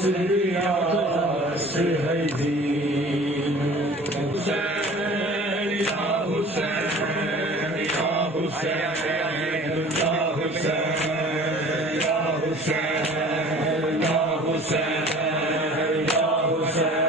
आस है दीन। हुसैन या हुसैन या हुसैन या हुसैन या हुसैन या हुसैन या हुसैन या हुसैन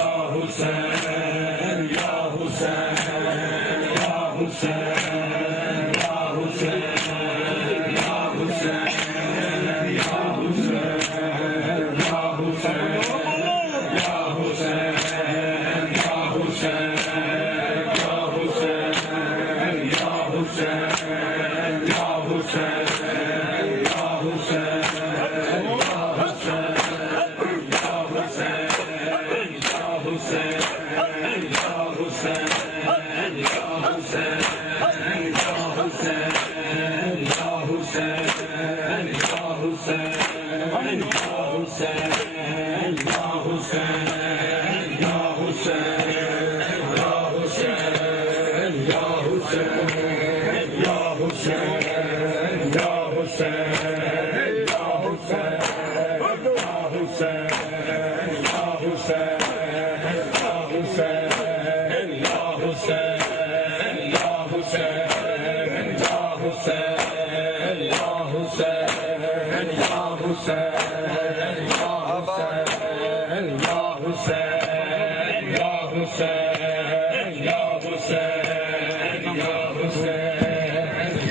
या हुसैन या हुसैन या हुसैन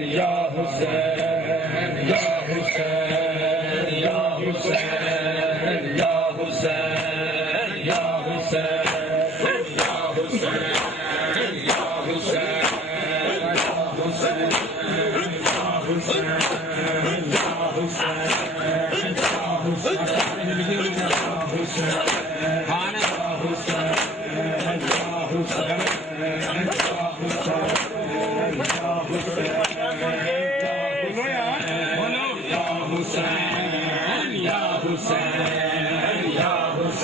या हुसैन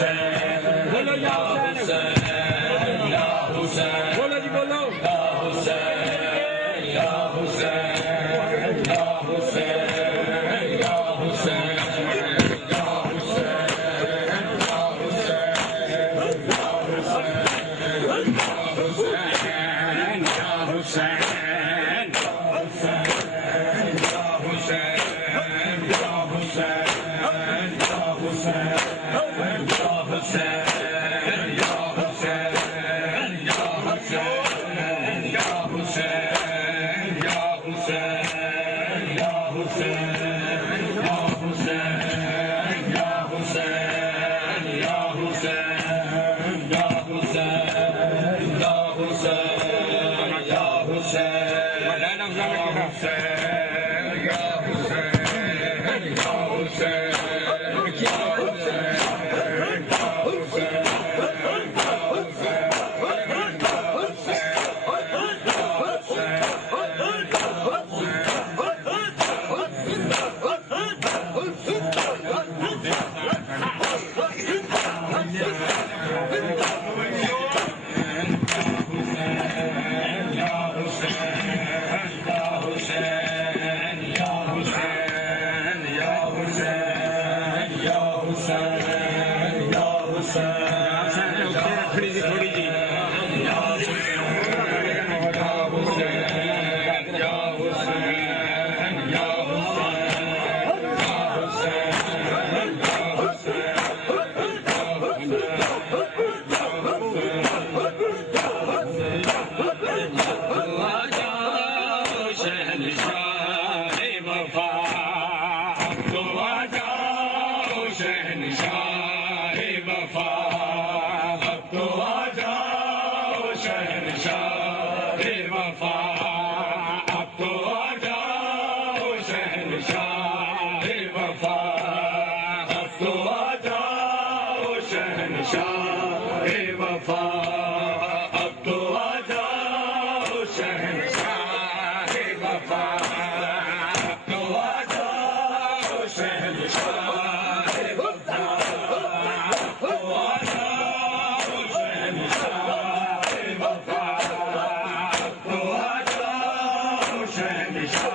Shah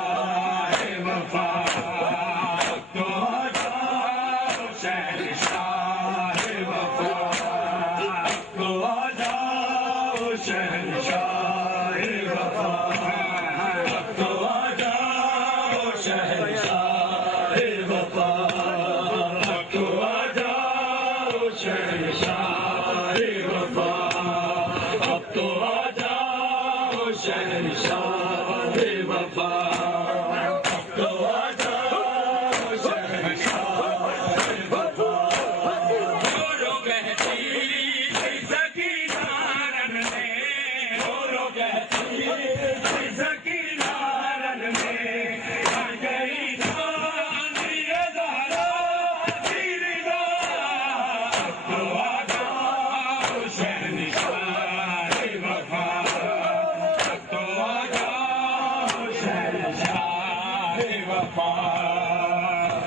वफा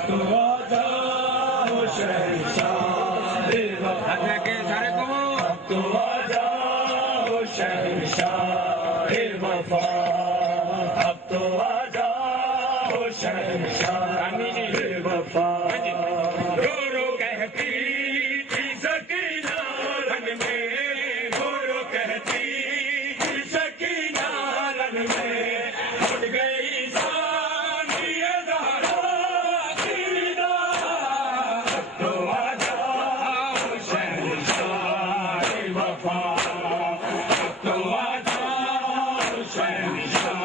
तो आजा हो शहंशाह वफा के सारे को तो आजा हो शहंशाह वफा अब तो आजा हो शहंशाह वफा रो रो कहती थी सकीना रन में रो रो कहती थी सकीना रन में उठ गई सानिया ज़हरा कीदा तो आजा हो शहंशाह वफा तो आजा हो शहंशाह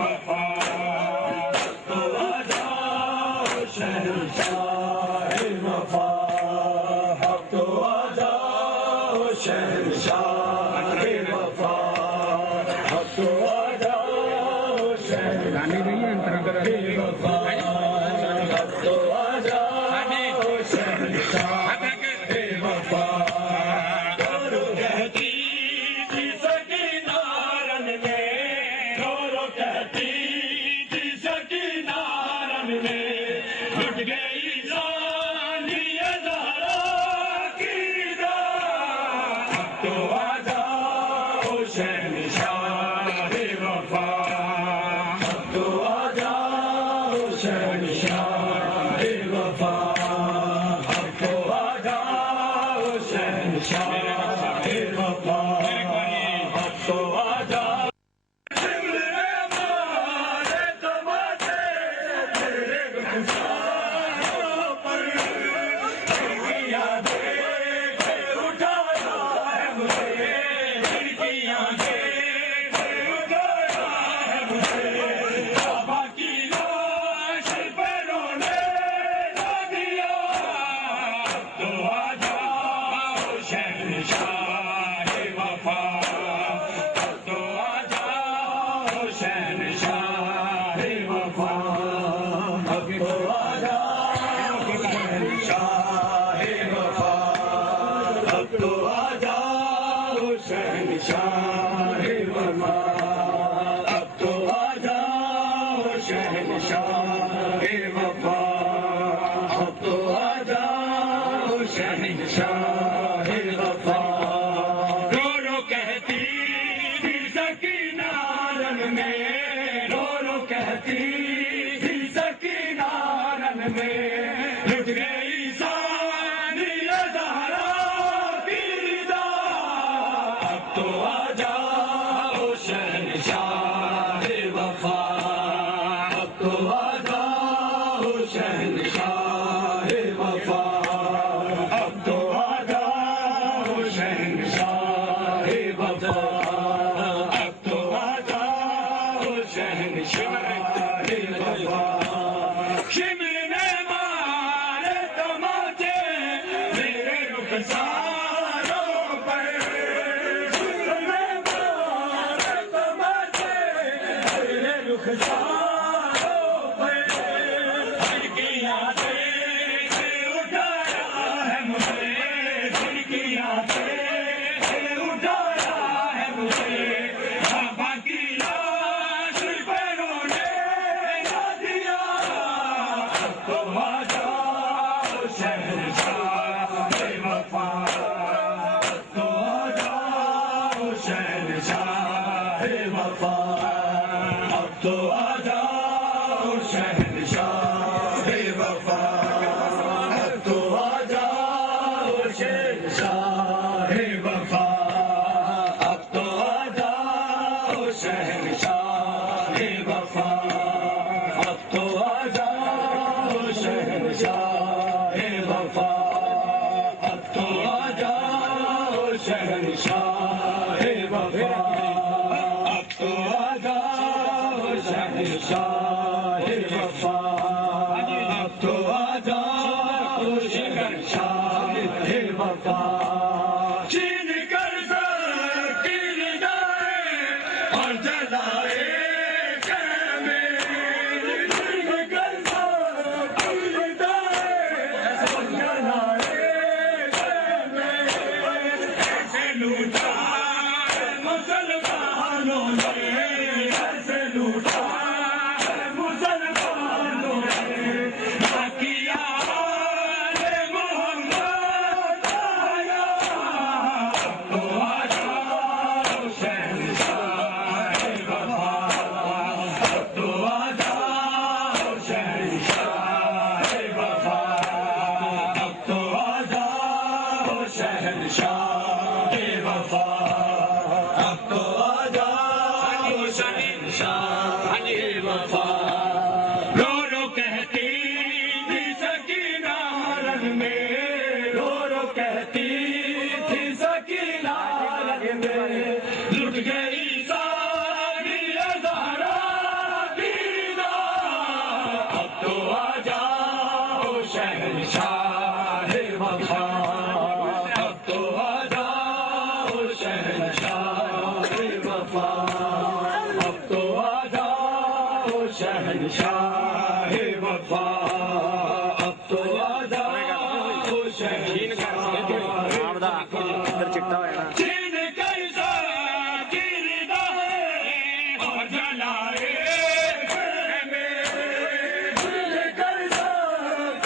वफा तो आजा हो शहंशाह वफा तो आजा हो शहंशाह वफा तो आजा हो शहंशाह वफा तो आजा हो शहंशाह वफा रो कहती थी सकीना रन में रो कहती थी सकीना रन में लुट गई सानिया ज़हरा कीदा तो आजा हो शहंशाह वफा तो आजा हो शहंशाह वफा तो आजा हो शहंशाह वफा तो आजा हमारे तमाशे तेरे गुलशारों पर खिड़कियां देख उठाया है मुझे खिड़कियां देख उठाया है मुझे बाबा की लाश पे रोने ना दिया तो आजा हो शहंशाह वफा तो आजा हो शहंशाह वफा अब तो आजा हो शहंशाह वफा अब तो आजा हो शहंशाह वफा अब तो आजा हो शहंशाह वफा अब तो आजा हो शहंशाह वफा रो रो कहती थी सकीना रन में रो रो कहती थी सकीना रन में लुट गई सानिया ज़हरा कीदा अब तो आजा हो शहंशाह वफा अब तो आजा हो शहंशाह वफा अब तो आजा हो शहंशाह वफा अब तो आजा हो शहंशाह वफा शिमर ने मारे तमाचे मेरे रुखसारों पर शिमर ने मारे तमाचे मेरे रुखसारों पर खिड़कियां देख उठाया है मुझे खिड़कियां देख उठाया है मुझे बाबा की लाश पे रोने ना दिया तो आजा हो शहंशाह वफा तो आजा हो शहंशाह वफा अब तो आजा हो शहंशाह वफा अब तो आजा हो शहंशाह वफा अब तो आजा हो शहंशाह वफा अब तो आजा हो शहंशाह वफा अब तो आजा हो शहंशाह वफा अब तो आजा हो शहंशाह वफा अब तो आजा हो शहंशाह वफा छीन कर कील जाए और जलाए कहमे छीन कर कील जाए और जलाए कहमे ऐसे लूटा मुसलमानों ने ऐसे लूटा मुसलमानों शहंशाह वफा अब तो आजा हो शहंशाह चीन कैसा गिरदा है और जलाए चीन कैसा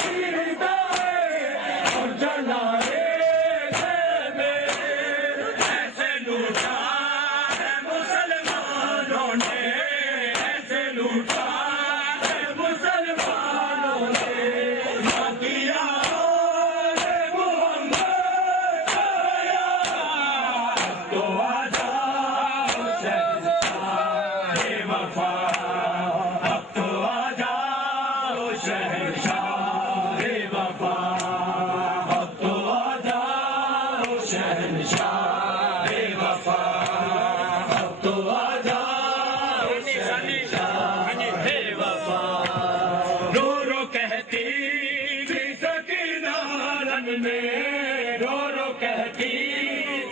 गिरदा है और जलाए ऐसे लूटा है मुसलमानों ने ऐसे लूटा है मुसलमानों ने ना किया मोहम्मद आया तो आजा शहंशाह वफा अब तो आजा शहंशाह वफा अब तो आजा शहंशाह वफा अब तो आजा वफा रो रो कहती थी सकीना रंग में रो रो कहती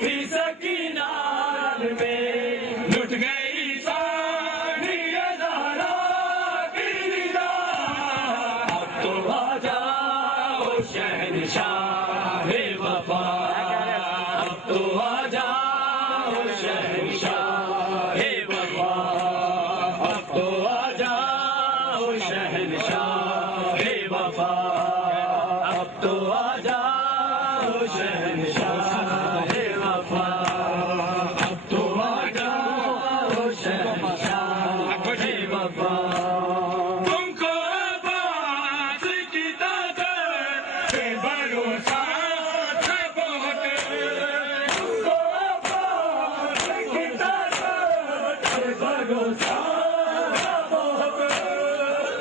थी सकीना रंग में लुट गई सारी अज़ारा की निदा अब तो आजा शहंशाह वफा अब तो आजा शहंशाह वफा अब तो आजा शहंशाह वफा अब तो आजा शहंशाह वफा अब तो आजा शहंशाह वफा तुमको आवाज़ की ताकत से भरोसा था बहुत तुमको आवाज़ की ताकत से भरोसा था बहुत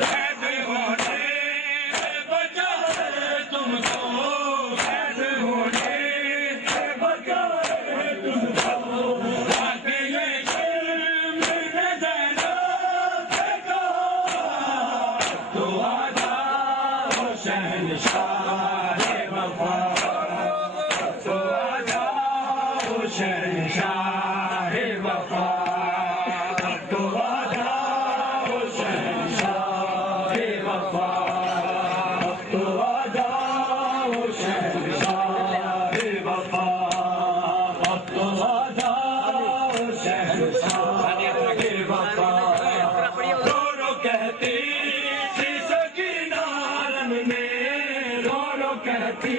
कैद होने से बचाए तुमको कैद होने से बचाए तुमको आके ये शिर्म ने ज़ैनब से कहा तो आजा शहंशाह वफा तो आजा शहंशाह वफा तो आजा शहंशाह वफा तो आजा शहंशाह वफा अब तो आजा शहंशाह वफा रो रो कहती थी सकीना रंग में रो रो कहती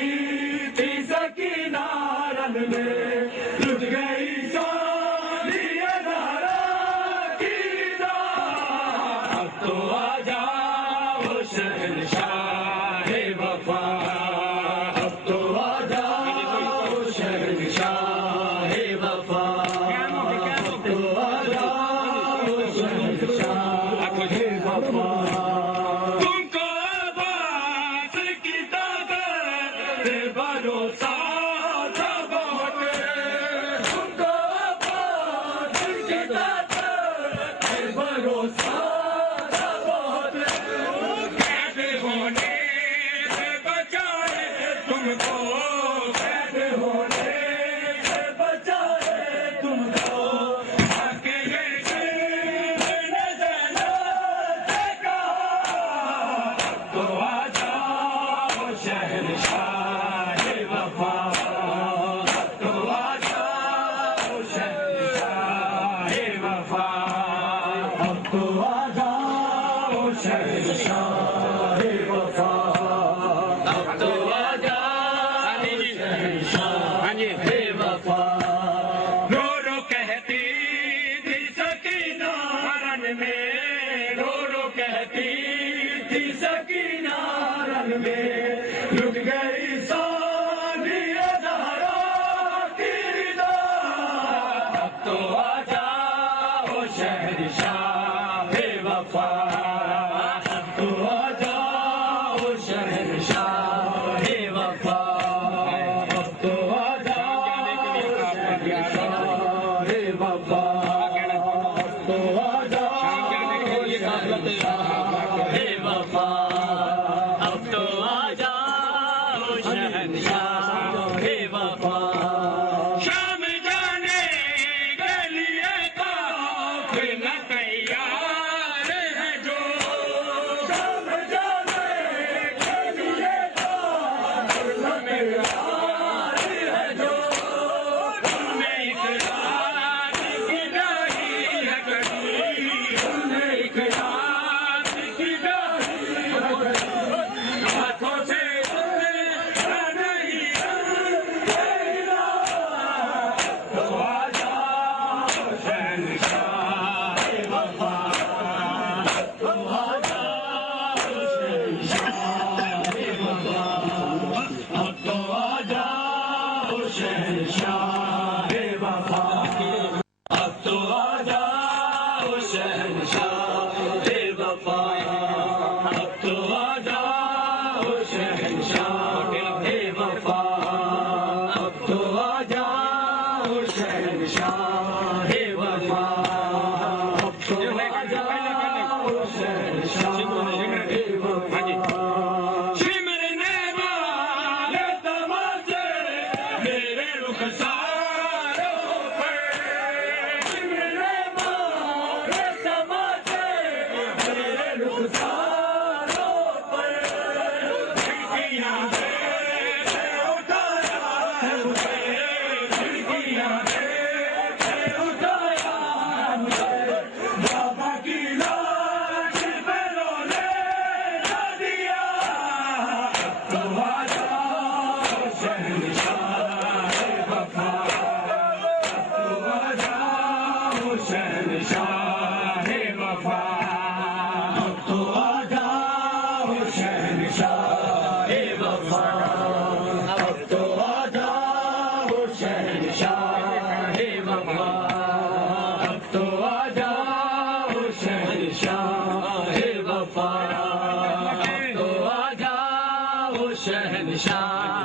थी सकीना रंग में लुट गई सारी अज़ारा की निदा अब तो आजा शहंशाह वफा अब तो आजा शहंशाह वफा अब तो आजा शहंशाह वफा तुमको आवाज़ की ताकत से भरोसा था बहुत तुमको आवाज़ की ताकत से भरोसा था बहुत कैद होने से बचाए तुमको कैद होने से बचाए तुमको आके ये शिर्म ने ज़ैनब से कहा तो आजा शहंशाह वफा तो आजा शहंशाह वफा अब तो आजा शहंशाह वफा अब तो आजा शहंशाह वफा रो रो कहती थी सकीना रन में रो रो कहती थी सकीना रन में लुट गई सारी अज़ारा की निदा अब तो आजा शहंशाह वफा अब तो आजा शहंशाह वफा अब तो आजा शहंशाह वफा अब तो आजा वफा अब तो आजा शहंशाह वफा शाम जाने के लिए काफिला तैयार है जो वफा अब तो आ जाओ शहंशाह हे वफा अब तो आ जाओ शहंशाह हे वफा अब तो आ जाओ शहंशाह हे वफा सिमरने वाले तमाशे मेरे रुखसारों पर सिमरने वाले तमाशे मेरे रुखसारों पर खिड़कियां से उठाया है मुझे खिड़कियां से उठाया है मुझे बाबा की लाश पे रोने ना दिया तो आ जाओ शहंशाह हे वफा तो आ जाओ शहंशाह हे वफा तो आ जाओ शहंशाह हे वफा अब तो आ जाओ शहंशाह हे वफा अब तो आ जाओ शहंशाह हे वफा अब तो आ जाओ शहंशाह